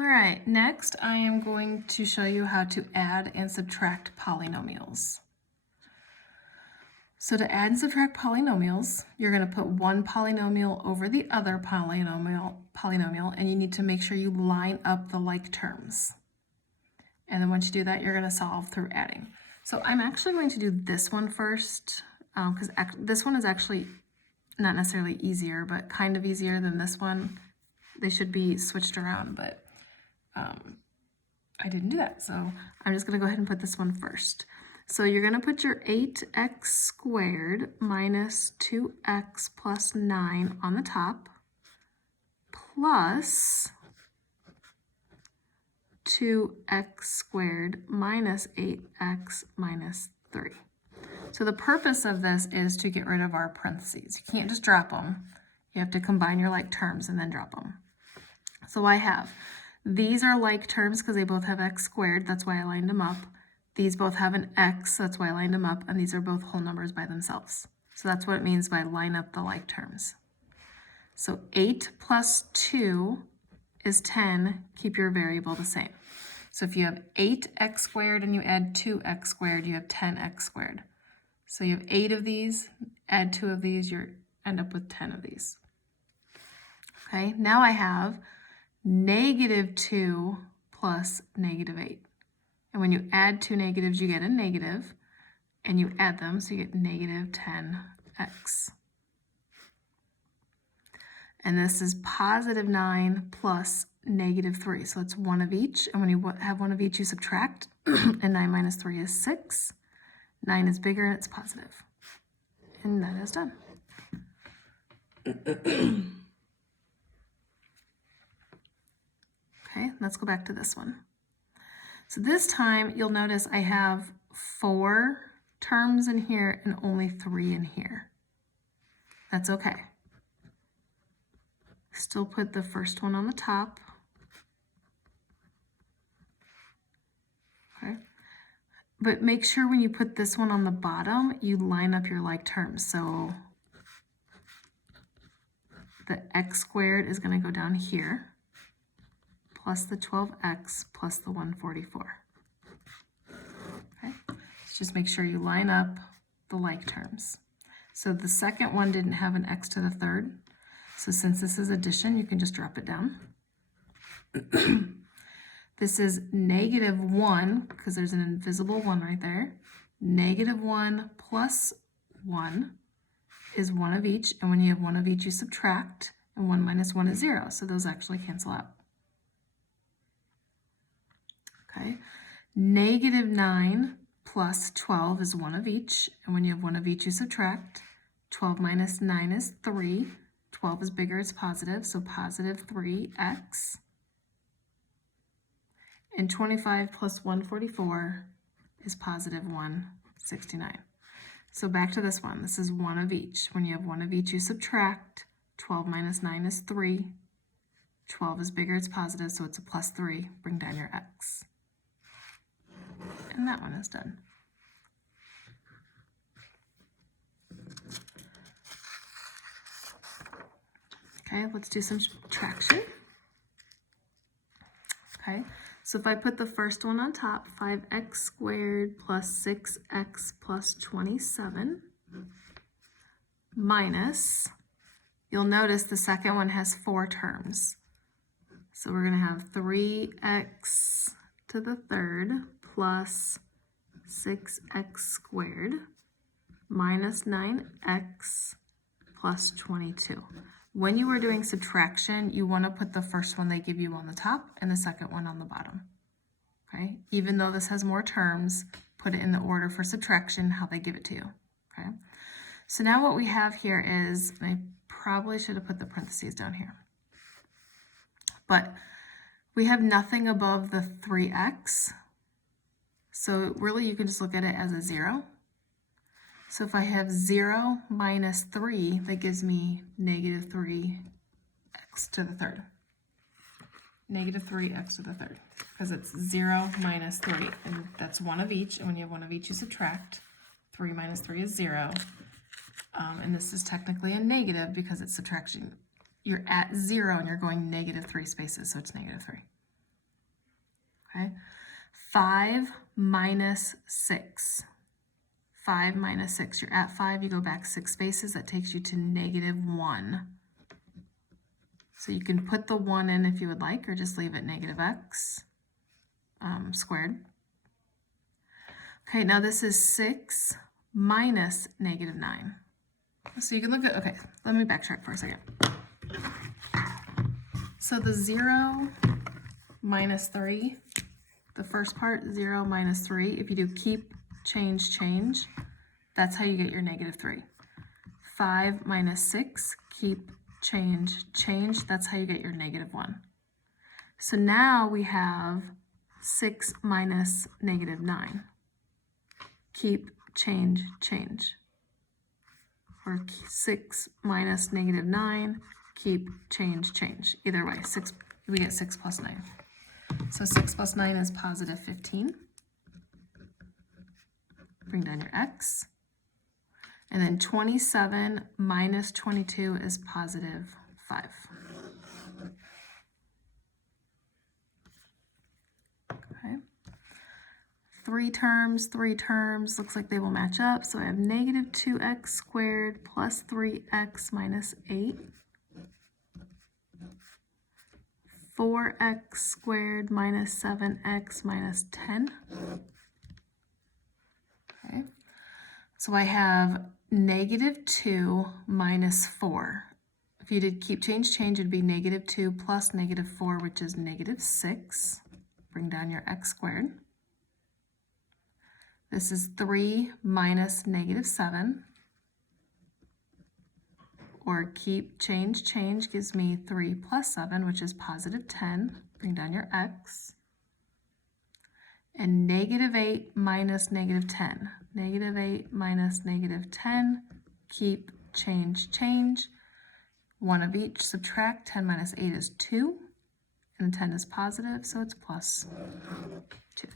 All right, next I am going to show you how to add and subtract polynomials. So to add and subtract polynomials, you're going to put one polynomial over the other polynomial, and you need to make sure you line up the like terms. And then once you do that, you're going to solve through adding. So I'm actually going to do this one first, because this one is actually not necessarily easier, but kind of easier than this one. They should be switched around, but I didn't do that. So I'm just going to go ahead and put this one first. So you're going to put your 8x squared minus 2x plus 9 on the top, plus 2x squared minus 8x minus 3. So the purpose of this is to get rid of our parentheses. You can't just drop them. You have to combine your like terms and then drop them. So I have, these are like terms because they both have x squared, that's why I lined them up. These both have an x, that's why I lined them up, and these are both whole numbers by themselves. So that's what it means by line up the like terms. So 8 plus 2 is 10, keep your variable the same. So if you have 8x squared and you add 2x squared, you have 10x squared. So you have 8 of these, add 2 of these, you end up with 10 of these. Okay, now I have negative 2 plus negative 8. And when you add two negatives, you get a negative, and you add them, so you get negative 10x. And this is positive 9 plus negative 3, so it's one of each. And when you have one of each, you subtract, and 9 minus 3 is 6. 9 is bigger, and it's positive. And that is done. Okay, let's go back to this one. So this time, you'll notice I have 4 terms in here and only 3 in here. That's okay. Still put the first one on the top. Okay. But make sure when you put this one on the bottom, you line up your like terms. So the x squared is going to go down here, plus the 12x plus the 144. Okay, so just make sure you line up the like terms. So the second one didn't have an x to the third. So since this is addition, you can just drop it down. This is negative 1, because there's an invisible 1 right there. Negative 1 plus 1 is 1 of each. And when you have 1 of each, you subtract. And 1 minus 1 is 0. So those actually cancel out. Okay, negative 9 plus 12 is 1 of each, and when you have 1 of each, you subtract. 12 minus 9 is 3. 12 is bigger, it's positive, so positive 3x. And 25 plus 144 is positive 169. So back to this one. This is 1 of each. When you have 1 of each, you subtract. 12 minus 9 is 3. 12 is bigger, it's positive, so it's a plus 3. Bring down your x. And that one is done. Okay, let's do some subtraction. Okay, so if I put the first one on top, 5x squared plus 6x plus 27 minus, you'll notice the second one has 4 terms. So we're going to have 3x to the third plus 6x squared minus 9x plus 22. When you are doing subtraction, you want to put the first one they give you on the top and the second one on the bottom. Okay? Even though this has more terms, put it in the order for subtraction, how they give it to you. Okay? So now what we have here is, and I probably should have put the parentheses down here, but we have nothing above the 3x. So really you can just look at it as a 0. So if I have 0 minus 3, that gives me negative 3x to the third. Negative 3x to the third, because it's 0 minus 3, and that's 1 of each, and when you have 1 of each, you subtract. 3 minus 3 is 0, and this is technically a negative because it's subtraction. You're at 0 and you're going negative 3 spaces, so it's negative 3. okay? 5 minus 6. 5 minus 6, you're at 5, you go back 6 spaces, that takes you to -1. So you can put the 1 in if you would like, or just leave it -x squared. Okay, now this is 6 minus -9. So you can look at, okay, let me backtrack for a second. So the 0 minus 3, the first part, 0 minus 3, if you do keep, change, change, that's how you get your -3. 5 minus 6, keep, change, change, that's how you get your -1. So now we have 6 minus -9. Keep, change, change. Or 6 minus -9, keep, change, change. Either way, we get 6 plus 9. So 6 plus 9 is positive 15. Bring down your x. And then 27 minus 22 is positive 5. Okay. 3 terms, looks like they will match up. So I have -2x squared plus 3x minus 8. 4x squared minus 7x minus 10. Okay. So I have -2 minus 4. If you did keep, change, change, it'd be -2 plus -4, which is -6. Bring down your x squared. This is 3 minus -7. Or keep, change, change gives me 3 plus 7, which is positive 10. Bring down your x. And -8 minus -10. -8 minus -10. Keep, change, change. One of each. Subtract. 10 minus 8 is 2. And 10 is positive, so it's plus 2.